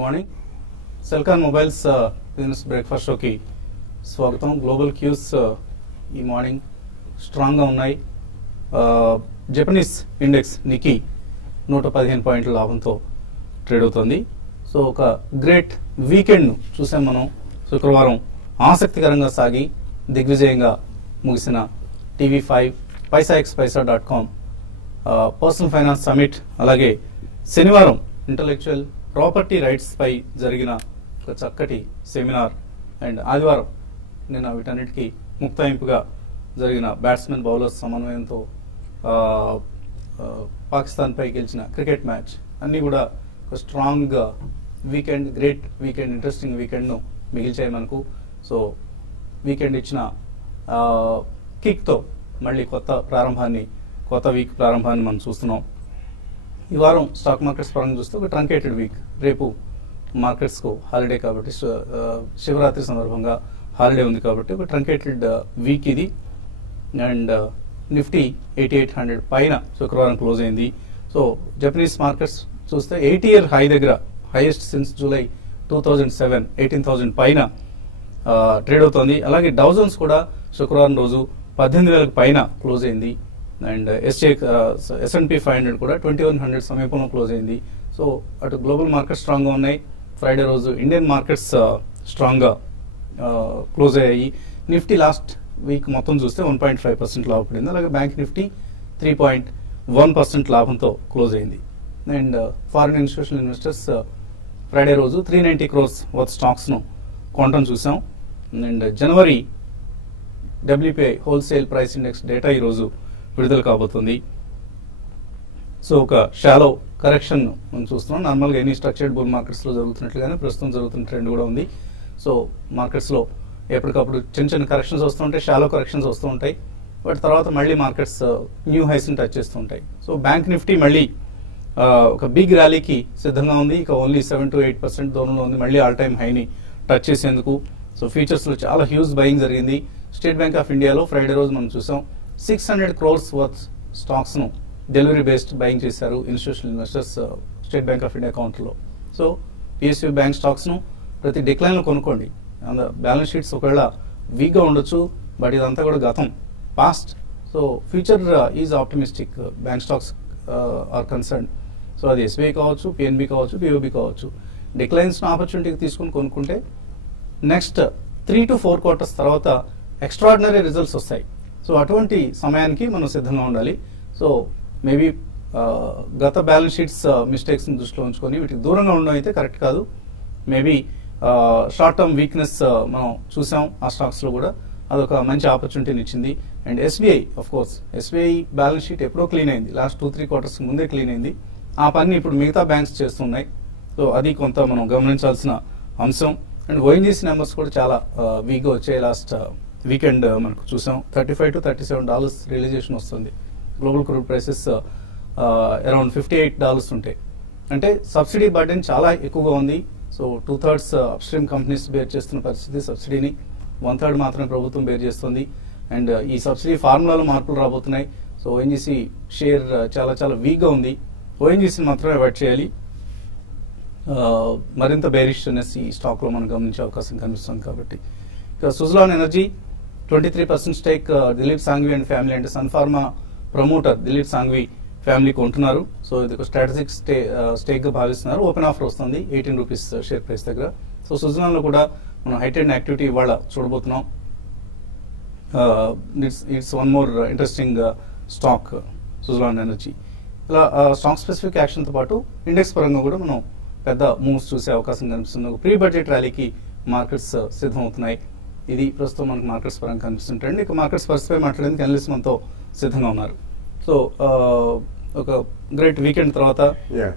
Morning Celkon mobiles business breakfast షోకి స్వాగతం. Global cues ఈ మార్నింగ్ స్ట్రాంగ్గా ఉన్నాయి. జపనీస్ ఇండెక్స్ నికీ 115 పాయింట్ల లాభంతో ట్రేడ్ అవుతుంది. సో ఒక గ్రేట్ వీకెండ్ను చూసాం మనం. శుక్రవారం ఆసక్తికరంగా సాగి దిగ్విజయంగా ముగిసిన TV5, paisaxpaisa.com, personal finance summit, అలాగే శనివారం ఇంటలెక్చువల్ ప్రాపర్టీ రైట్స్ పై జరిగిన ఒక చక్కటి సెమినార్ అండ్ ఆదివారం నిన్న వీటన్నిటికీ ముక్తాయింపుగా జరిగిన బ్యాట్స్మెన్ బౌలర్స్ సమన్వయంతో పాకిస్తాన్ పై గెలిచిన క్రికెట్ మ్యాచ్ అన్నీ కూడా ఒక strong weekend, great weekend, interesting వీకెండ్ను మిగిల్చాయి మనకు. సో వీకెండ్ ఇచ్చిన కిక్తో మళ్ళీ కొత్త వీక్ ప్రారంభాన్ని మనం చూస్తున్నాం. ఈ వారం స్టాక్ మార్కెట్స్ పరంగా చూస్తే ఒక ట్రంకేటెడ్ వీక్. రేపు మార్కెట్స్కు హాలిడే కాబట్టి, శివరాత్రి సందర్భంగా హాలిడే ఉంది కాబట్టి ఒక ట్రంకేటెడ్ వీక్ ఇది. అండ్ నిఫ్టీ 8800 పైన శుక్రవారం క్లోజ్ అయింది. సో జపనీస్ మార్కెట్స్ చూస్తే 80-year హై దగ్గర, హైయెస్ట్ సిన్స్ జూలై 2007, 18,000 పైన ట్రేడ్ అవుతోంది. అలాగే డౌ జోన్స్ కూడా శుక్రవారం రోజు 18,000 పైన క్లోజ్ అయింది. అండ్ S&P 500 కూడా 2100 సమీపంలో క్లోజ్ అయింది. సో అటు గ్లోబల్ మార్కెట్స్ స్ట్రాంగ్గా ఉన్నాయి. ఫ్రైడే రోజు ఇండియన్ మార్కెట్స్ స్ట్రాంగ్గా క్లోజ్ అయ్యాయి. నిఫ్టీ లాస్ట్ వీక్ మొత్తం చూస్తే 1.5% లాభపడింది. అలాగే బ్యాంక్ నిఫ్టీ 3.1% లాభంతో క్లోజ్ అయింది. And foreign institutional investors Friday రోజు 390 crores వర్త్ స్టాక్స్ను కొనటం చూసాం. And January WPI wholesale price index data ఈరోజు విడుదల కాబోతుంది. సో ఒక షాలో కరెక్షన్ మనం చూస్తున్నాం. నార్మల్గా ఎనీ స్ట్రక్చర్డ్ బుల్ మార్కెట్స్లో జరుగుతున్నట్లుగానే ప్రస్తుతం జరుగుతున్న ట్రెండ్ కూడా ఉంది. సో మార్కెట్స్లో ఎప్పటికప్పుడు చిన్న కరెక్షన్స్ వస్తూ ఉంటాయి, షాలో కరెక్షన్స్ వస్తూ ఉంటాయి. బట్ తర్వాత మళ్ళీ మార్కెట్స్ న్యూ హైస్ని టచ్ చేస్తూ ఉంటాయి. సో బ్యాంక్ నిఫ్టీ మళ్ళీ ఒక బిగ్ ర్యాలీకి సిద్ధంగా ఉంది. ఇక ఓన్లీ 7 to 8% దూరంలో ఉంది మళ్ళీ ఆల్ టైమ్ హైని టచ్ చేసేందుకు. సో ఫ్యూచర్స్లో చాలా హ్యూజ్ బయింగ్ జరిగింది. స్టేట్ బ్యాంక్ ఆఫ్ ఇండియాలో ఫ్రైడే రోజు మనం చూసాం 600 crores వర్త్ స్టాక్స్ను డెలివరీ బేస్డ్ బయింగ్ చేశారు institutional investors State Bank of India అకౌంట్లో. సో PSU బ్యాంక్ స్టాక్స్ను ప్రతి డిక్లైన్లో కొనుక్కోండి. బ్యాలెన్స్ షీట్స్ ఒకవేళ వీక్గా ఉండొచ్చు, బట్ ఇదంతా కూడా గతం, past. So future is optimistic bank stocks are concern. So అది SBI కావచ్చు, PNB కావచ్చు, BOB కావచ్చు. డిక్లైన్స్ను ఆపర్చునిటీకి తీసుకుని కొనుక్కుంటే నెక్స్ట్ 3 to 4 quarters తర్వాత ఎక్స్ట్రాడినరీ రిజల్ట్స్ వస్తాయి. సో అటువంటి సమయానికి మనం సిద్ధంగా ఉండాలి. సో మేబీ గత బ్యాలెన్స్ షీట్స్ మిస్టేక్స్ని దృష్టిలో ఉంచుకొని వీటికి దూరంగా ఉండడం అయితే కరెక్ట్ కాదు. మేబీ షార్ట్ టర్మ్ వీక్నెస్ మనం చూసాం ఆ స్టాక్స్లో కూడా. అదొక మంచి ఆపర్చునిటీని ఇచ్చింది. అండ్ SBI బ్యాలెన్స్ షీట్ ఎప్పుడో క్లీన్ అయింది, లాస్ట్ 2-3 quarters ముందే క్లీన్ అయింది. ఆ పని ఇప్పుడు మిగతా బ్యాంక్స్ చేస్తున్నాయి. సో అది కొంత మనం గమనించాల్సిన అంశం. అండ్ ONGC నెంబర్స్ కూడా చాలా వీక్గా వచ్చాయి. లాస్ట్ వీకెండ్ మనకు చూసాం $35 to $37 రియలైజేషన్ వస్తుంది. గ్లోబల్ క్రూడ్ ప్రైసెస్ అరౌండ్ $58 ఉంటాయి. అంటే సబ్సిడీ బర్డెన్ చాలా ఎక్కువగా ఉంది. సో 2/3 అప్స్ట్రీమ్ కంపెనీస్ బేర్ చేస్తున్న పరిస్థితి సబ్సిడీని, 1/3 మాత్రమే ప్రభుత్వం బేర్ చేస్తుంది. అండ్ ఈ సబ్సిడీ ఫార్ములాలో మార్పులు రాబోతున్నాయి. సో ONGC షేర్ చాలా వీక్గా ఉంది. ONGCని మాత్రమే అవాయిడ్ చేయాలి. మరింత బేరిష్నెస్ ఈ స్టాక్లో మనం గమనించే అవకాశం కనిపిస్తుంది కాబట్టి. ఇక Suzlon Energy 23% stake Dilip Sanghvi and family, అంటే సన్ ఫార్మా ప్రమోటర్ దిలీప్ సాంఘవి ఫ్యామిలీ కొంటున్నారు. సో ఇది ఒక స్ట్రాటజిక్ స్టేక్గా భావిస్తున్నారు. ఓపెన్ ఆఫర్ వస్తుంది 18 rupees షేర్ ప్రైస్ దగ్గర. సో సుజలాన్లో కూడా మనం హైటెడ్ యాక్టివిటీ ఇవాళ చూడబోతున్నాం. It's one more interesting stock Suzlon energy. ఇలా స్టాక్ స్పెసిఫిక్ యాక్షన్తో పాటు ఇండెక్స్ పరంగా కూడా మనం పెద్ద మూవ్స్ చూసే అవకాశం కనిపిస్తుంది. ప్రీ బడ్జెట్ ర్యాలీకి మార్కెట్స్ సిద్ధమవుతున్నాయి. ఇది ప్రస్తుతం మనకు మార్కెట్స్ పరంగా కనిపిస్తుంటండి. ఇక మార్కెట్స్ పరిస్థితిపై మాట్లాడేందుకు అనలిస్ట్ మనతో సిద్ధంగా ఉన్నారు. సో ఒక గ్రేట్ వీకెండ్ తర్వాత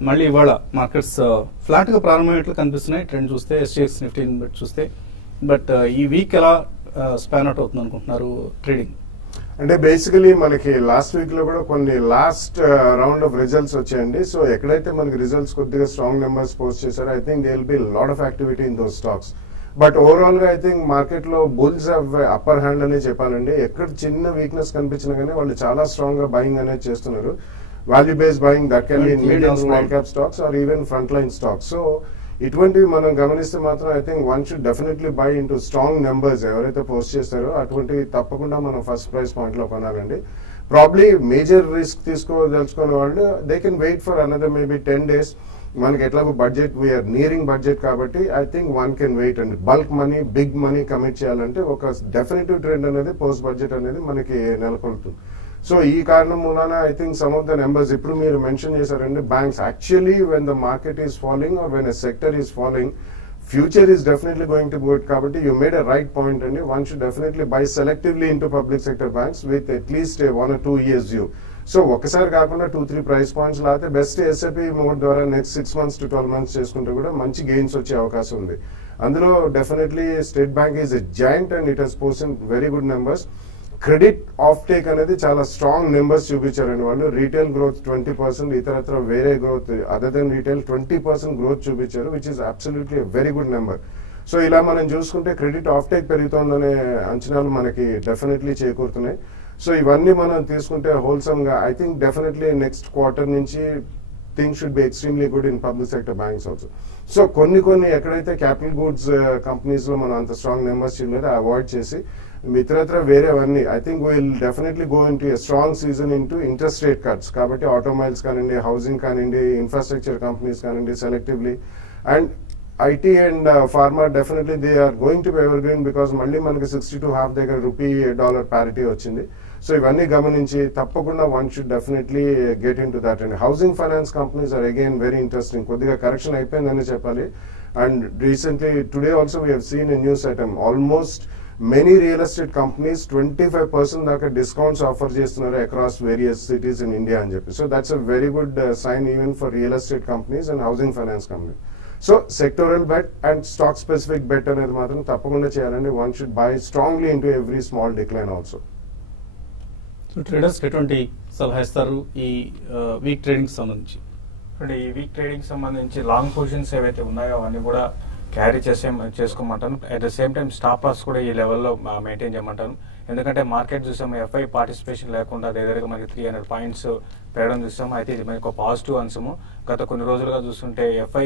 మళ్ళీ ఇవాళ మార్కెట్స్ ఫ్లాట్ గా ప్రారంభమైనట్లు కనిపిస్తున్నాయి. ట్రెండ్ చూస్తే SGX నిఫ్టీ బట్టి చూస్తే. బట్ ఈ వీక్ ఎలా స్పాన్ అవుట్ అవుతుంది అనుకుంటున్నారు ట్రేడింగ్? అంటే బేసికలీ మనకి లాస్ట్ వీక్ లో కూడా కొన్ని లాస్ట్ రౌండ్ ఆఫ్ రిజల్ట్స్ వచ్చాయండి. సో ఎక్కడైతే మనకి రిజల్ట్స్ కొద్దిగా స్ట్రాంగ్ నెంబర్స్ పోస్ట్ చేశారో I think they will be lot of activity in those stocks. But overall గా ఐ థింక్ మార్కెట్ లో బుల్స్ హావ్ అప్పర్ హ్యాండ్ అనే చెప్పాలండి. ఎక్కడ చిన్న వీక్నెస్ కనిపించినా కానీ వాళ్ళు చాలా స్ట్రాంగ్ గా బయింగ్ అనేది చేస్తున్నారు. Value based buying that can be in medium small cap stocks or even front line stocks. So ఇటువంటివి మనం గమనిస్తే మాత్రం I think one should definitely buy into strong numbers. ఎవరైతే పోస్ట్ చేస్తారో అటువంటివి తప్పకుండా మనం ఫస్ట్ ప్రైస్ పాయింట్ లో కొనాలండి. ప్రాబ్లీ మేజర్ రిస్క్ తీసుకోదలుచుకునే వాళ్ళు they can wait for another maybe 10 days. మనకి ఎట్లాగో బడ్జెట్ వీఆర్ నియరింగ్ బడ్జెట్ కాబట్టి I think one can wait అండి. Bulk money big money commit చేయాలంటే ఒక డెఫినెటివ్ ట్రెండ్ అనేది పోస్ట్ బడ్జెట్ అనేది మనకి నెలకొల్తుంది. సో ఈ కారణం మూలాన I think some of the numbers ఇప్పుడు మీరు మెన్షన్ చేశారండి, banks actually when the market is following or when a sector is following, future is definitely going to go kabatti you made a right point and one should definitely buy selectively into public sector banks with at least a 1 or 2 years view. So ఒకసారి కాకుండా 2-3 price points లాతే best SIP mode ద్వారా next 6 months to 12 months చేసుకుంటే కూడా మంచి gains వచ్చే అవకాశం ఉంది. అందులో definitely state bank is a joint and it has posted very good numbers. Credit of take అనేది చాలా స్ట్రాంగ్ నెంబర్స్ చూపించారండి వాళ్ళు. రీటైల్ గ్రోత్ 20%, ఇతరత్ర వేరే growth other than retail 20% growth చూపించారు, which is absolutely very good number. So ఇలా మనం చూసుకుంటే credit of take పెరుగుతోందనే అంచనాలు మనకి డెఫినెట్లీ చేకూరుతున్నాయి. సో ఇవన్నీ మనం తీసుకుంటే హోల్సమ్ గా I think definitely next quarter నుంచి things should be extremely good in public sector banks also. So కొన్ని ఎక్కడైతే క్యాపిటల్ గూడ్స్ కంపెనీస్ లో మనం అంత స్ట్రాంగ్ నెంబర్స్ చూడలేదు అవాయిడ్ చేసి ఇతరత్ర వేరేవన్నీ I think will definitely go in to a strong season in to interest rate cuts. కాబట్టి ఆటోమైల్స్ కానివ్వండి, హౌసింగ్ కానివ్వండి, ఇన్ఫ్రాస్ట్రక్చర్ కంపెనీస్ కానివ్వండి selectively, and IT and pharma definitely they are going to be evergreen because మళ్ళీ మనకి 62.5 దగ్గర rupee-dollar parity వచ్చింది. So ఇవన్నీ గమనించి తప్పకుండా one should definitely get into that and housing finance companies are again very interesting. కొద్దిగా correction అయిపోయిందని చెప్పాలి. And recently today also we have seen a news item almost many real estate companies 25% దాకా discounts offer చేస్తున్నారు across various cities in India అని చెప్పి. So that's a very good sign even for real estate companies and housing finance company. So sectoral bet and stock specific bet అనేది మాత్రం తప్పకుండా చేయాలండి. One should buy strongly into every small decline also. So traders ఎటువంటి సలహా ఇస్తారు ఈ week trading సంబంధించి? అంటే ఈ వీక్ ట్రేడింగ్ సంబంధించి లాంగ్ పొజిషన్స్ ఏవైతే ఉన్నాయో అవన్నీ కూడా క్యారీ చేసుకోమంటాను. At the same time stop loss కూడా ఈ లెవెల్లో మెయింటైన్ చేయమంటాను. ఎందుకంటే మార్కెట్ చూసాము ఎఫ్ఐ పార్టిసిపేషన్ లేకుండా దగ్గరగా మనకి 300 పాయింట్స్ పెరగడం చూసాము. అయితే ఇది మనకి ఒక పాజిటివ్ అంశము. గత కొన్ని రోజులుగా చూస్తుంటే ఎఫ్ఐ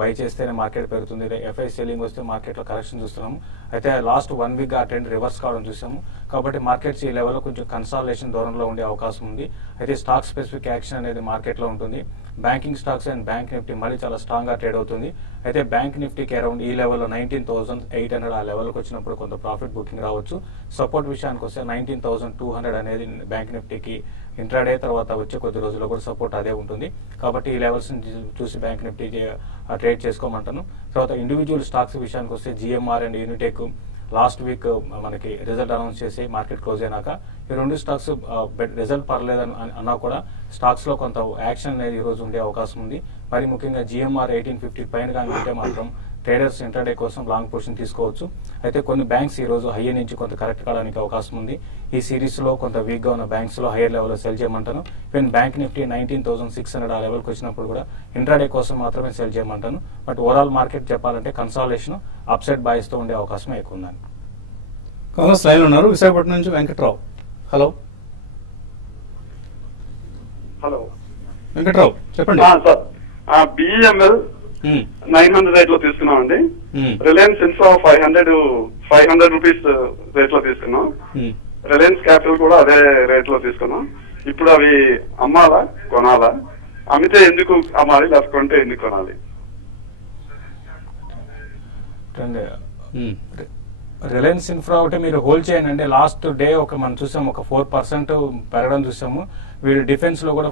బై చేస్తేనే మార్కెట్ పెరుగుతుంది, ఎఫ్ఐ సెల్లింగ్ వస్తే మార్కెట్లో కరెక్షన్ చూస్తున్నాము. అయితే లాస్ట్ 1 week ఆ ట్రెండ్ రివర్స్ కావడం చూసాము. కాబట్టి మార్కెట్స్ ఈ లెవెల్లో కొంచెం కన్సాలిడేషన్ దూరంలో ఉండే అవకాశం ఉంది. అయితే స్టాక్ స్పెసిఫిక్ యాక్షన్ అనేది మార్కెట్లో ఉంటుంది. Banking stocks and bank Nifty మళ్ళీ చాలా స్ట్రాంగ్ గా ట్రేడ్ అవుతుంది. అయితే బ్యాంక్ నిఫ్టీకి అరౌండ్ ఈ లెవెల్లో 19,800 ఆ లెవెల్కి వచ్చినప్పుడు కొంత ప్రాఫిట్ బుకింగ్ రావచ్చు. సపోర్ట్ విషయానికి వస్తే 19,200 అనేది బ్యాంక్ నిఫ్టీకి ఇంట్రాడే తర్వాత వచ్చే కొద్ది రోజుల్లో కూడా సపోర్ట్ అదే ఉంటుంది. కాబట్టి ఈ లెవెల్స్ చూసి బ్యాంక్ నిఫ్టీ ట్రేడ్ చేసుకోమంటాను. తర్వాత ఇండివిజువల్ స్టాక్స్ విషయానికి వస్తే GMR and Unitech last week మనకి రిజల్ట్ అనౌన్స్ చేసి మార్కెట్ క్లోజ్ అయినాక ఈ రెండు స్టాక్స్ రిజల్ట్ పర్లేదని అన్నా కూడా స్టాక్స్ లో కొంత యాక్షన్ అనేది ఈ రోజు ఉండే అవకాశం ఉంది. మరి ముఖ్యంగా జిఎంఆర్ 1850 పైన కానీ ఉంటే మాత్రం ట్రేడర్స్ ఇంటర్డే కోసం లాంగ్ పొజిషన్ తీసుకోవచ్చు. అయితే కొన్ని బ్యాంక్స్ ఈ రోజు హై నుంచి కొంత కరెక్ట్ కావడానికి అవకాశం ఉంది. ఈ సిరీస్ లో కొంత వీక్ గా ఉన్న బ్యాంక్స్ లో హైయర్ లెవెల్ లో సెల్ చేయమంటాను. ఈవెన్ బ్యాంక్ నిఫ్టీ 19,600 ఆ లెవెల్కి వచ్చినప్పుడు కూడా ఇంట్రాడే కోసం మాత్రమే సెల్ చేయమంటాను. బట్ ఓవరాల్ మార్కెట్ చెప్పాలంటే కన్సాలిడేషన్ అప్సైడ్ బాయ్స్ తో ఉండే అవకాశం ఎక్కువ ఉందండి. కాంగ్రెస్ లైన్ ఉన్నారు విశాఖపట్నం నుంచి వెంకట్రావు. హలో హలో వెంకట్రావు చెప్పండి. సార్ బిఎంఎల్ 900 రేట్ లో తీసుకున్నామండి. రిలయన్స్ ఇన్ఫ్రా 500 రూపీస్ రేట్ లో తీసుకున్నాం. రిలయన్స్ క్యాపిటల్ కూడా అదే రేట్ లో తీసుకున్నాం. ఇప్పుడు అవి అమ్మాలా కొనాలా? అమ్మితే ఎందుకు అమ్మాలి, లేకుంటే ఎందుకు కొనాలి? రిలయన్స్ ఇన్ఫ్రా ఒకటి మీరు హోల్డ్ చేయండి అంటే లాస్ట్ డే మనం చూసాము ఒక 4% పెరగడం చూసాము. వీళ్ళు డిఫెన్స్ లో కూడా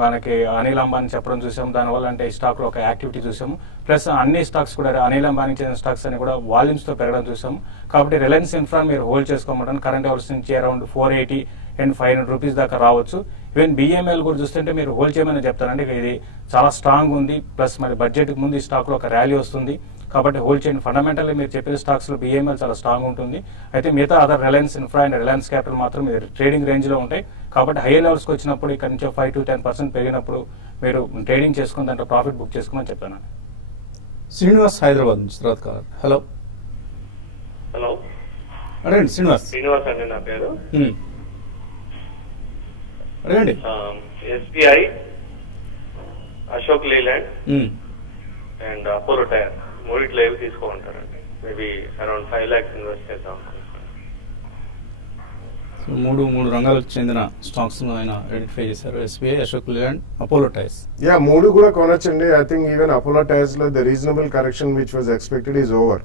మనకి అనిల్ అంబానీ చెప్పడం చూసాము. దానివల్ల అంటే ఈ స్టాక్ లో ఒక యాక్టివిటీ చూసాము. ప్లస్ అన్ని స్టాక్స్ కూడా అనిల్ అంబానీ చెందిన స్టాక్స్ అని కూడా వాల్యూమ్స్ తో పెరగడం చూసాము. కాబట్టి రిలయన్స్ ఇన్ఫ్రా మీరు హోల్డ్ చేసుకోమంటారు. కరెంట్ అవర్స్ నుంచి అరౌండ్ 480 అండ్ 500 రూపీస్ దాకా రావచ్చు. ఈవెన్ బిఎంఎల్ కూడా చూస్తుంటే మీరు హోల్డ్ చేయమని చెప్తారండి. ఇది చాలా స్ట్రాంగ్ ఉంది. ప్లస్ మరి బడ్జెట్ ముందు ఈ స్టాక్ లో ఒక ర్యాలీ వస్తుంది. కాబట్టి హోల్డ్ చేయండి. ఫండమెంటల్లీ మీరు చెప్పిన స్టాక్స్ లో బిఎంఎల్ చాలా స్ట్రాంగ్ ఉంటుంది. అయితే మిగతా other Reliance infra and Reliance capital మాత్రం ట్రేడింగ్ రేంజ్ లో ఉంటాయి. కాబట్టి హైయర్ లెవెల్స్ కి వచ్చినప్పుడు ఇక్కడ నుంచి 5 to 10% పెరిగినప్పుడు మీరు ట్రేడింగ్ చేసుకుని దాంట్లో ప్రాఫిట్ బుక్ చేసుకోమని చెప్పాను. శ్రీనివాస్ హైదరాబాద్ నుంచి తర్వాత కాలర్. హలో హలో అడగండి శ్రీనివాస్. శ్రీనివాస్ అండి నా పేరు. అడగండి. ఎస్బీఐ, అశోక్ లేలాండ్ అండ్ అపోలో టైర్ మూడిట్లో ఏవి తీసుకోమంటారండి? మేబీ అరౌండ్ 5 lakhs ఇన్వెస్ట్ చేద్దాం అనుకుంటున్నాను. సో మూడు రంగాలకు చెందిన స్టాక్స్ ఆయన ఐడెంటిఫై చేశారు, ఎస్బీఐ, అశోక్ లేలాండ్, అపోలో టైర్స్. యా, మూడు కూడా కొనొచ్చండి. I think even Apollo Tyres లో the reasonable correction which was expected is over.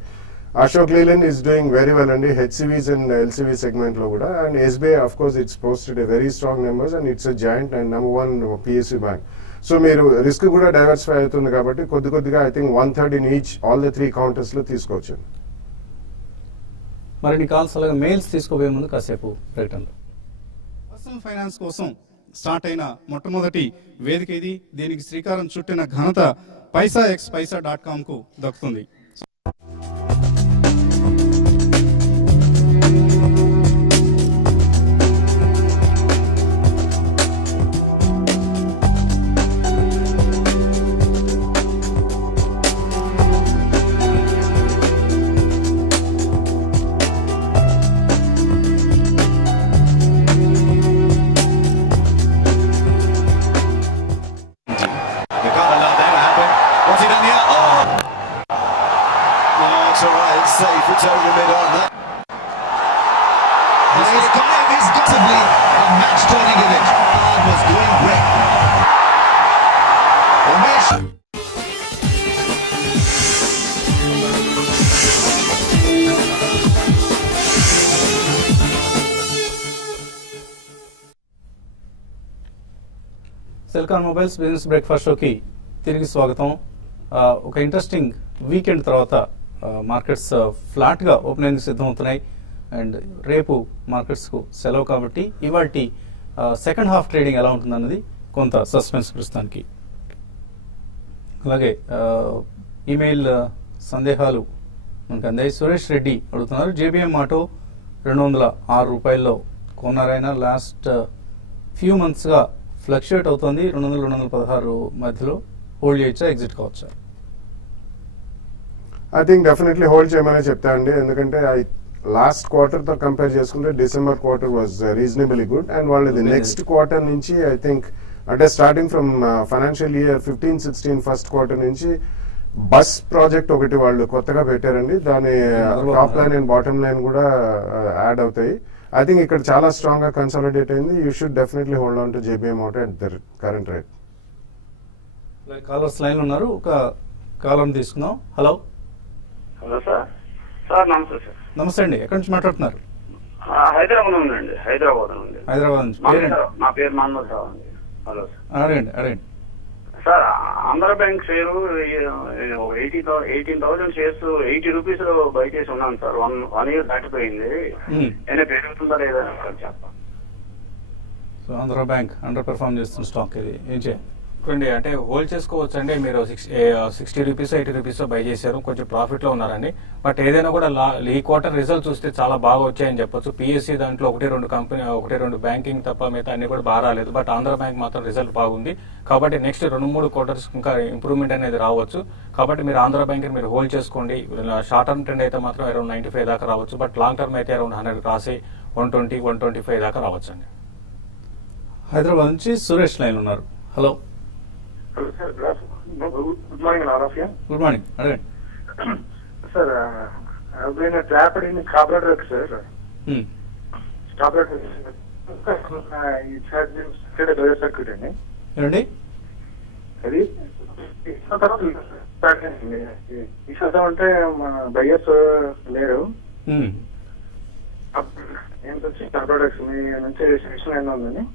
Ashok Leyland is doing very well and HCVs and LCV segment lo kuda, and SBI of course it's posted a very strong numbers and it's a giant and number one PSU bank. So మీరు risk కూడా diversify అవుతుంది కాబట్టి కొద్దిగా I think 1/3 in each all the 3 counters లో తీసుకోవచ్చు. మరిన్ని calls అలాగే mails తీసుకోబోయే ముందు కాసేపు ప్రకటనలు. పర్సనల్ ఫైనాన్స్ కోసం స్టార్ట్ అయిన మొట్టమొదటి వేదిక ఇది. దీనికి శ్రీకారం చుట్టిన ఘనత paisaxpaisa.com కు దక్కుతుంది. Safe, it's over mid on that. He's got it, he's got to be a match turning event. Was doing great. Celkon mobiles business breakfast షోకి తిరిగి స్వాగతం. ఒక ఇంట్రెస్టింగ్ వీకెండ్ తర్వాత మార్కెట్స్ ఫ్లాట్ గా ఓపెన్ అయ్యేందుకు సిద్ధమవుతున్నాయి. అండ్ రేపు మార్కెట్స్ కు సెలవు కాబట్టి ఇవాల్టి సెకండ్ హాఫ్ ట్రేడింగ్ ఎలా ఉంటుందన్నది కొంత సస్పెన్స్ ప్రస్తుతానికి. అలాగే ఈమెయిల్ సందేహాలు మనకు అందాయి. సురేష్ రెడ్డి అడుగుతున్నారు, జేబీఎం ఆటో 206 రూపాయల్లో కొన్నారైనా లాస్ట్ ఫ్యూ మంత్స్ గా ఫ్లక్చుయేట్ అవుతుంది, 200-216 మధ్యలో హోల్డ్ చేయొచ్చా, ఎగ్జిట్ కావచ్చా? ఐ థింక్ డెఫినెట్లీ హోల్డ్ చేయమని చెప్తా అండి. ఎందుకంటే లాస్ట్ క్వార్టర్ తో కంపేర్ చేసుకుంటే December quarter was reasonably good and వాళ్ళది నెక్స్ట్ క్వార్టర్ నుంచి ఐ థింక్ అంటే starting from financial year 15-16 first quarter నుంచి బస్ ప్రాజెక్ట్ ఒకటి వాళ్ళు కొత్తగా పెట్టారండి. దాని top line and bottom line కూడా యాడ్ అవుతాయి. ఐ థింక్ ఇక్కడ చాలా స్ట్రాంగ్ గా కన్సాలిడేట్ అయింది. You should definitely hold on to JBM Auto at their current rate. Callers line ఉన్నారు, ఒక కాలర్ తీసుకుందాం. హలో హలో సార్ నమస్తే సార్. నమస్తే అండి, ఎక్కడి నుంచి మాట్లాడుతున్నారు? హైదరాబాద్ నుండి. హైదరాబాద్ నుంచి. నా పేరు మన్మోహన్ రావు అండి. Hello sir. అడగండి sir. Andhra bank share 18,000 shares 80 rupees లో బై చేసి ఉన్నాను సార్. 1 year దాటిపోయింది. ఏమైనా పెరుగుతుందా లేదా చెప్పండి. So Andhra bank under perform చేస్తున్న స్టాక్ ఇది, ఏం చేయాలి? అంటే హోల్డ్ చేసుకోవచ్చు అండి. మీరు 60 రూపీస్ 80 రూపీస్ బై చేశారు, కొంచెం ప్రాఫిట్ లో ఉన్నారండి. బట్ ఏదైనా కూడా ఈ క్వార్టర్ రిజల్ట్ చూస్తే చాలా బాగా వచ్చాయని చెప్పొచ్చు. పిఎస్సి దాంట్లో 1-2 బ్యాంకింగ్ తప్ప మిగతా అన్ని కూడా బాగా రాలేదు. బట్ ఆంధ్ర బ్యాంక్ మాత్రం రిజల్ట్ బాగుంది కాబట్టి నెక్స్ట్ 2-3 క్వార్టర్స్ ఇంకా ఇంప్రూవ్మెంట్ అనేది రావచ్చు. కాబట్టి మీరు ఆంధ్ర బ్యాంక్ మీరు హోల్డ్ చేసుకోండి. షార్ట్ టర్మ్ ట్రెండ్ అయితే మాత్రం అరౌండ్ 95 దాకా రావచ్చు. బట్ లాంగ్ టర్మ్ అయితే అరౌండ్ 100 రాసి 120-125 దాకా రావచ్చు అండి. హైదరాబాద్ నుంచి సురేష్ లైన్ ఉన్నారు. Hello. Hello, sir. Good morning, all of you. Good morning. Adegan. Sir, I've been trapped in copper drugs, sir. Copper drugs. It has been set a lower circuit, eh? Really? అది ఇష్టం అంటే buyers లేరు. copper drugs మీ నుంచి section ఎంత ఉందని?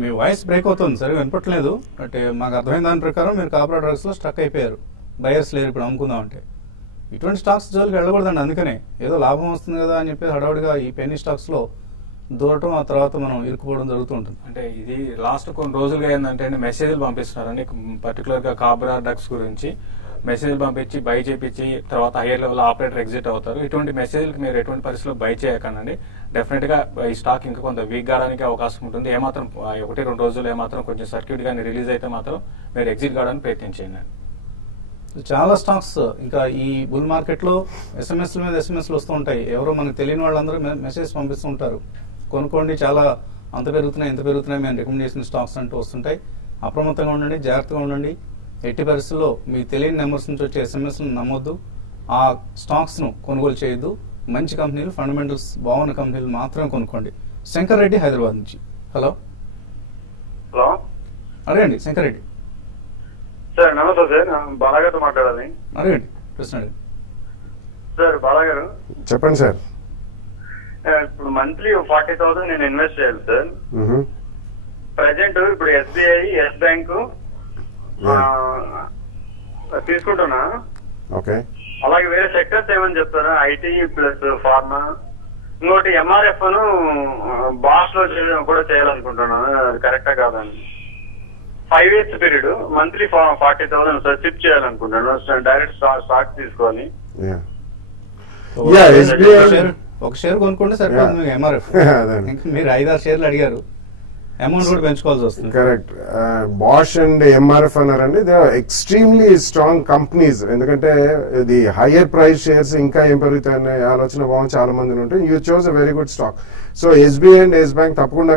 మీ voice break అవుతుంది, సరిగా వినపట్లేదు. అంటే మాకు అర్థమైన దాని ప్రకారం మీరు కాపర్ డ్రగ్స్ లో స్టక్ అయిపోయారు, బయర్స్ లేరు ఇప్పుడు అమ్ముకుందాం అంటే. ఇటువంటి స్టాక్స్ జోలికి వెళ్ళకూడదండి. అందుకనే ఏదో లాభం వస్తుంది కదా అని చెప్పి హడావుడిగా ఈ పెన్నీ స్టాక్స్ లో దూరటం, ఆ తర్వాత మనం ఇరుక్కుపోవడం జరుగుతూ ఉంటుంది. అంటే ఇది లాస్ట్ కొన్ని రోజులుగా ఏంటంటే మెసేజ్లు పంపిస్తున్నారండి, పర్టికులర్ గా కాబ్రా డ్రగ్స్ గురించి మెసేజ్ పంపించి బై చేపించి తర్వాత హైయర్ లెవెల్ ఆపరేటర్ ఎగ్జిట్ అవుతారు. ఇటువంటి మెసేజ్కి మీరు ఎటువంటి పరిస్థితుల్లో బై చేయకండి. డెఫినెట్ గా ఈ స్టాక్ ఇంకా కొంత వీక్ కావడానికి అవకాశం ఉంటుంది. ఏమాత్రం 1-2 రోజులు ఏమాత్రం కొంచెం సర్క్యూట్ గానీ రిలీజ్ అయితే మాత్రం మీరు ఎగ్జిట్ కావడానికి ప్రయత్నించండి. చాలా స్టాక్స్ ఇంకా ఈ బుల్ మార్కెట్ లో ఎస్ఎంఎస్ మీద ఎస్ఎంఎస్లు వస్తూ ఉంటాయి. ఎవరో మనకు తెలియని వాళ్ళందరూ మెసేజ్ పంపిస్తూ ఉంటారు, కొనుక్కోండి, చాలా అంత పెరుగుతున్నాయి ఇంత పెరుగుతున్నాయి, మేము రికమెండ్ చేసిన స్టాక్స్ అంటూ వస్తుంటాయి. అప్రమత్తంగా ఉండండి, జాగ్రత్తగా ఉండండి. ఎట్టి పరిస్థితుల్లో మీ తెలియని నెంబర్స్ నుంచి వచ్చే ఎస్ఎంఎస్లను నమ్మొద్దు, ఆ స్టాక్స్ను కొనుగోలు చేయొద్దు. మంచి కంపెనీలు, ఫండమెంటల్స్ బాగున్న కంపెనీలు మాత్రమే కొనుక్కోండి. శంకర్ రెడ్డి హైదరాబాద్ నుంచి. హలో హలో, అడగండి శంకర్ రెడ్డి. సార్ నమస్తే సార్, బాలాగారితో మాట్లాడాలి. అడగండి ప్రశ్న అడగండి. సార్ బాలాగారు చెప్పండి సార్. ఇప్పుడు మంత్లీ 40,000 నేను ఇన్వెస్ట్ చేయాలి సార్. ప్రజెంట్ ఇప్పుడు ఎస్బీఐ, ఎస్ బ్యాంక్ తీసుకుంటున్నా. ఓకే, అలాగే వేరే సెక్టర్స్ ఏమని చెప్తారా? ఐటీ ప్లస్ ఫార్మా, ఇంకోటి ఎంఆర్ఎఫ్ ను బాస్ లో కూడా చేయాలనుకుంటున్నాను. అది కరెక్టా కాదని. 5 years period, monthly 40,000 sir shift చేయాలనుకుంటున్నాను. డైరెక్ట్ స్టాక్ తీసుకోవాలి. ఒక షేర్ కొనుక్కోండి సరిపోతుంది. ఎంఆర్ఎఫ్ ఇంకా మీరు 5-6 షేర్లు అడిగారు, అమౌంట్ కూడా పెంచుకోవాల్సి వస్తుంది. కరెక్ట్. బాష్ అండ్ ఎంఆర్ఎఫ్ అన్నారండి, they are extremely strong companies. ఎందుకంటే ఇది హయ్యర్ ప్రైస్ షేర్స్ ఇంకా ఏం పెరుగుతాయనే ఆలోచన బాగుంది చాలా మంది ఉంటాయి. You chose a very good stock. So SBI and Yes Bank తప్పకుండా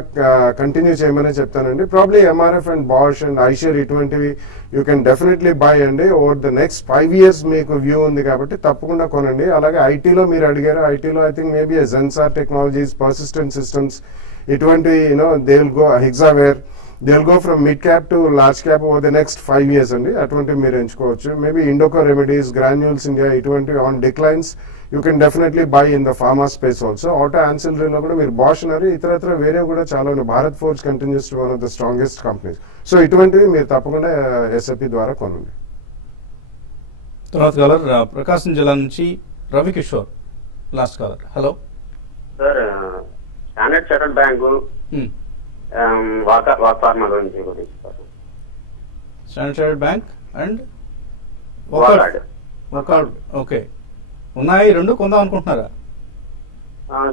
కంటిన్యూ చేయమని చెప్తానండి. Probably MRF and Bosch and Eicher ఇటువంటివి యూ కెన్ డెఫినెట్లీ బై అండి. ఓవర్ ద నెక్స్ట్ 5 years మీకు వ్యూ ఉంది కాబట్టి తప్పకుండా కొనండి. అలాగే ఐటీలో మీరు అడిగారు, ఐటీలో I think maybe Zensar Technologies, Persistent Systems, ఇటువంటి they will go, Hexaware, they will go from mid cap to large cap over the next 5 years అండి. అటువంటివి మీరు ఎంచుకోవచ్చు. Maybe Indoco Remedies, Granules India, ఇటువంటి on declines you can definitely buy in the pharma space also. Auto ఆన్సిలరీలో కూడా మీరు Bosch అన్నారు, ఇతరత్ర వేరే కూడా చాలా ఉన్నాయి. Bharat Forge continues to one of the strongest companies. So ఇటువంటివి మీరు తప్పకుండా ఎస్ఐపి ద్వారా కొనండి. తర్వాత కాలర్ ప్రకాశం జిల్లా నుంచి Ravikishore, last caller. Hello sir, Standard Chartered bank pharma loan Standard Chartered bank and Wockhardt. Okay, ఉన్నాయి రెండు కొందాం అనుకుంటున్నారా?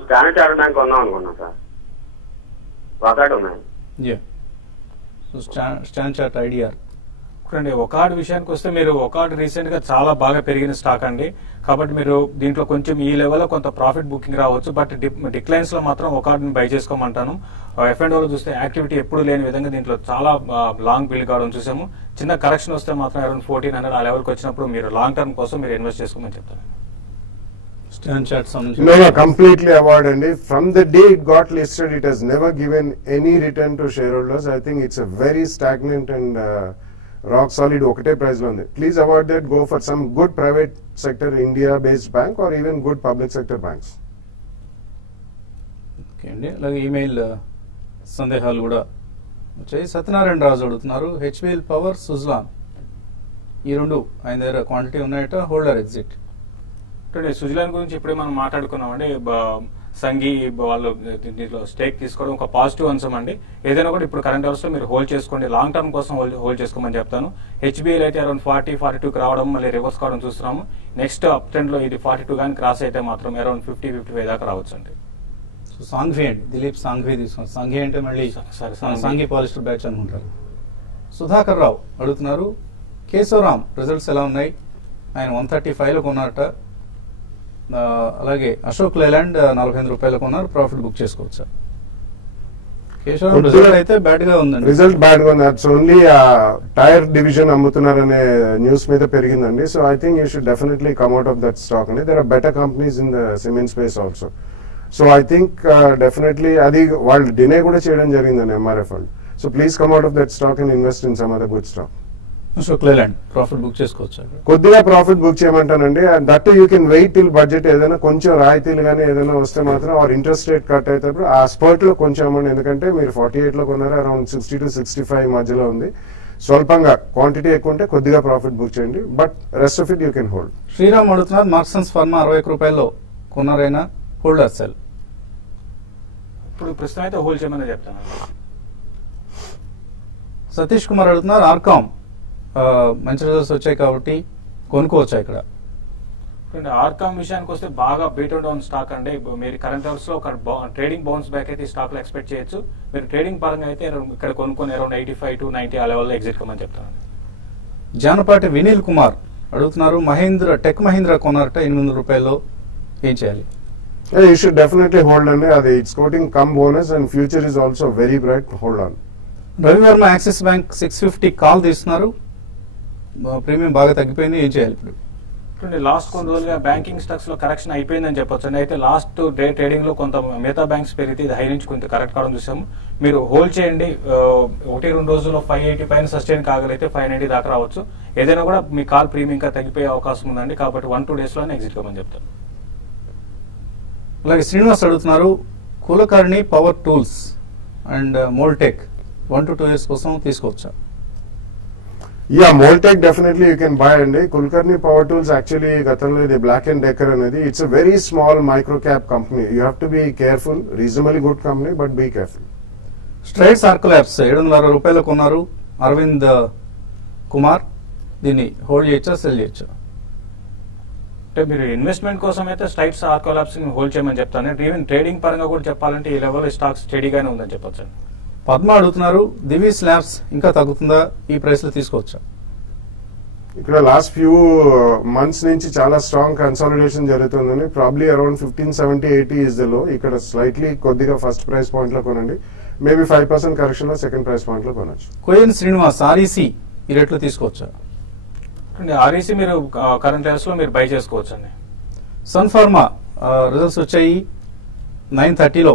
స్టాండర్డ్ చార్టర్డ్ బ్యాంక్ కొందాం అనుకున్నాం సార్. వకార్డ్ ఉన్నాయి. Standard chartered IDR. చూడండి, ఒకార్డ్ విషయానికి వస్తే మీరు ఒకార్డ్ రీసెంట్ గా చాలా బాగా పెరిగిన స్టాక్ అండి. కాబట్టి మీరు దీంట్లో కొంచెం ఈ లెవెల్లో కొంత ప్రాఫిట్ బుకింగ్ రావచ్చు. బట్ డిక్లైన్స్ లో మాత్రం ఒకార్డ్ ని బై చేసుకోమంటాను. F&O లో చూస్తే యాక్టివిటీ ఎప్పుడు లేని విధంగా దీంట్లో చాలా లాంగ్ బిల్ కావడం చూసాము. చిన్న కరెక్షన్ వస్తే మాత్రం అరౌండ్ 1400 ఆ లెవెల్కి వచ్చినప్పుడు మీరు లాంగ్ టర్మ్ కోసం మీరు ఇన్వెస్ట్ చేసుకోమని చెప్తాను. No, completely avoid అండి. From the day it got listed, it has never given any return to shareholders. I think it's a very stagnant and rock solid ఒకటే ప్రైస్ లో ఉంది. Please avoid that. Go for some good private sector India based bank or even good public sector banks. Okay అండి. అలాగే email సందేహాలు కూడా వచ్చాయి. సత్యనారాయణ రాజు అడుగుతున్నారు, HBL power, Suzlon ఈ రెండు ఆయన దగ్గర క్వాంటిటీ ఉన్నాయట, హోల్డర్ ఎగ్జిట్. సుజలాన్ గురించి ఇప్పుడే మనం మాట్లాడుకున్నామండి. సంఘీ వాళ్ళు దీంట్లో స్టేక్ తీసుకోవడం ఒక పాజిటివ్ అంశం అండి. ఏదైనా కూడా ఇప్పుడు కరెంట్ అవర్స్ లో మీరు హోల్డ్ చేసుకోండి, లాంగ్ టర్మ్ కోసం హోల్డ్ చేసుకోమని చెప్తాను. హెచ్బిఎల్ అయితే అరౌండ్ 40-42 రావడం, మళ్ళీ రివర్స్ కావడం చూస్తున్నాము. నెక్స్ట్ అప్ ట్రెండ్ లో ఇది 42 కానీ క్రాస్ అయితే మాత్రం అరౌండ్ 50-55 దాకా రావచ్చు అండి. సాంఘ్వి అండి, దిలీప్ సాంఘ్వి తీసుకున్నారు. సంఘీ అంటే మళ్ళీ సాంఘీ పాలిస్టర్ బ్యాచ్ అనుకుంటారు. సుధాకర్ రావు అడుగుతున్నారు, కేశవరామ్ రిజల్ట్స్ ఎలా ఉన్నాయి? ఆయన 135లో కొన్నారట. అలాగే అశోక్ లేలాండ్ 45 రూపాయలకు ఉన్నారు, ప్రాఫిట్ బుక్ చేసుకోవచ్చు. కేశవరామ్ రిజల్ట్ అయితే బ్యాడ్ గా ఉందండి. రిజల్ట్ బ్యాడ్ గా ఉంది. అట్స్ ఓన్లీ టైర్ డివిజన్ అమ్ముతున్నారనే న్యూస్ మీద పెరిగిందండి. So I think you should definitely come out of that stock అండి. There are better companies in the cement space also. So I think definitely అది వాళ్ళు డినే కూడా చేయడం జరిగిందండి ఎంఆర్ఎఫ్ వాళ్ళు. So please come out of that stock and invest in some other good stock. Ashok Leyland profit book చేసుకోవచ్చు. కొద్దిగా profit book చేయమంటానండి. That you can wait till budget ఏదైనా కొంచెం రాయితీలు కానీ ఏదైనా వస్తే మాత్రం ఆర్ ఇంట్రెస్ట్ రేట్ కట్ అయితే ఆ స్పర్ట్ లో కొంచెం అవ్వండి. ఎందుకంటే మీరు 48లో కొన్నారు, అరౌండ్ 60 to 65 మధ్యలో ఉంది. స్వల్పంగా క్వాంటిటీ ఎక్కువ ఉంటే కొద్దిగా ప్రాఫిట్ బుక్ చేయండి. But rest of it you can hold. Sriram అడుగుతున్నారు, మార్క్సన్స్ ఫార్మా 61 రూపాయల్లో కొన్నారైనా హోల్డర్ సెల్. ఇప్పుడు ప్రస్తుతం అయితే హోల్డ్ చేయమని చెప్తాను. సతీష్ కుమార్ అడుగుతున్నారు, ఆర్కామ్ మంచి రిజల్ట్స్ వచ్చాయి కాబట్టి కొనుక్కోవచ్చా ఇక్కడ? ఆర్కామ్ విషయానికి వస్తే బాగా బీట్ డౌన్ స్టాక్ అండి. మీరు కరెంట్ అవర్స్ లో ఒక ట్రేడింగ్ బౌన్స్ బ్యాక్ అయితే ఈ స్టాక్ లో ఎక్స్పెక్ట్ చేయొచ్చు. మీరు ట్రేడింగ్ పరంగా అయితే ఇక్కడ కొనుక్కొని అరౌండ్ 85 to 90 ఆ లెవెల్లో ఎగ్జిట్ కమని చెప్తాను. జానపాటి వినీల్ కుమార్ అడుగుతున్నారు, టెక్ మహీంద్రా కొన్నారట 800 రూపాయల్లో, ఏం చేయాలి? You should definitely hold on. It's quoting come bonus and future is also very bright. Hold on. Ravivarma Axis Bank 650 call తీస్తున్నారు, ప్రీమియం బాగా తగ్గిపోయింది, ఏం చేయాలి ఇప్పుడు? లాస్ట్ కొన్ని రోజులుగా బ్యాంకింగ్ స్టాక్స్ లో కరెక్షన్ అయిపోయిందని చెప్పొచ్చు అండి. అయితే లాస్ట్ డే ట్రేడింగ్ లో కొంత మిగతా బ్యాంక్స్ పెరిగితే ఇది హై నుంచి కొంత కరెక్ట్ కావడం చూసాము. మీరు హోల్డ్ చేయండి, 1-2 రోజుల్లో 580 పైన సస్టైన్ కాగలిగితే 590 దాకా రావచ్చు. ఏదైనా కూడా మీ కాల్ ప్రీమియం ఇంకా తగ్గిపోయే అవకాశం ఉందండి, కాబట్టి 1-2 days లోనే ఎగ్జిట్ కమని చెప్తారు. అలాగే శ్రీనివాస్ అడుగుతున్నారు, Kulkarni power tools and Moldtek 1 to 2 years కోసం తీసుకోవచ్చా? Yeah, Moltec definitely you can buy అండి. Kulkarni Power Tools actually గతంలో ఇది Black & Decker అనేది it's a very small micro cap company. You have to be careful. Reasonably good company but be careful. Strides ఆర్కోలాబ్స్ 760 రూపాయలు కొన్నారు అరవింద్ కుమార్, దీన్ని hold చేయొచ్చా, cell చేయొచ్చా? అంటే మీరు ఇన్వెస్ట్మెంట్ కోసం అయితే స్ట్రైట్స్ ఆర్కోలాబ్స్ హోల్డ్ చేయమని చెప్తాను. ఈవెన్ ట్రేడింగ్ పరంగా కూడా చెప్పాలంటే ఈ లెవెల్ స్టాక్స్ స్టడీగానే ఉందని చెప్పొచ్చు. పద్మ అడుగుతున్నారు, దివి స్లాబ్స్ ఇంకా తగ్గుతుందా, ఈ ప్రైస్ లో తీసుకోవచ్చా? ఇక్కడ లాస్ట్ ఫ్యూ మంత్స్ నుంచి చాలా స్ట్రాంగ్ కన్సాలిడేషన్ జరుగుతుందని, probably around 1570-80 is the low. ఇక్కడ స్లైట్లీ కొద్దిగా ఫస్ట్ ప్రైస్ పాయింట్ లో కొనండి, మేబీ 5% కరెక్షన్ లో సెకండ్ ప్రైస్ పాయింట్ లో కొనొచ్చు. కోయన్ శ్రీనివాస్ ఆర్ఈసి ఈ రేట్లో తీసుకోవచ్చా? ఆర్ఈసి మీరు కరెంట్ లెవెల్స్ లో మీరు బై చేసుకోవచ్చు అండి. సన్ ఫార్మా రిజల్ట్స్ వచ్చాయి, 930లో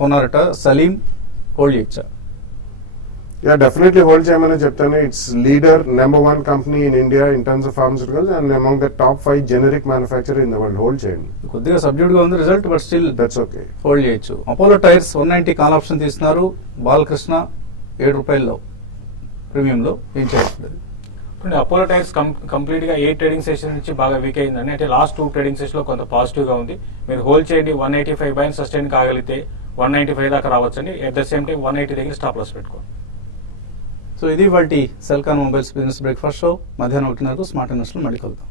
కొన్నారట, సలీం హోల్డ్ చేయొచ్చా? యా, డెఫినెట్లీ హోల్డ్ చేయమని చెప్తాను. It's leader, number 1 company in India in terms of pharmaceuticals and among the top 5 generic manufacturer in the world. Hold చేయండి. కొద్దిగా సబ్డ్యూడ్ గా ఉంది result, but still that's okay, hold చేయొచ్చు. Apollo tyres 190 call option తీస్తున్నారు, బాలకృష్ణ 7 రూపాయల్లో ప్రీమియంలో, ఏం చేయాలి? Apollo tyres complete గా 8 ట్రేడింగ్ సెషన్ నుంచి బాగా వీక్ అయిందండి. అంటే లాస్ట్ 2 ట్రేడింగ్ సెషన్ లో కొంత పాజిటివ్ గా ఉంది. మీరు హోల్డ్ చేయండి, 185 పైన సస్టైన్ కాగలిగితే 195 దాకా రావచ్చండి. ఎట్ ద సేమ్ టైం 180 దగ్గర స్టాప్ లాస్ పెట్టుకోండి. సో ఇది వాటి Celkon mobiles business breakfast show. మధ్యాహ్నం 1:30 స్మార్ట్ ఇన్వెస్టర్ మళ్ళీ కలుద్దాం.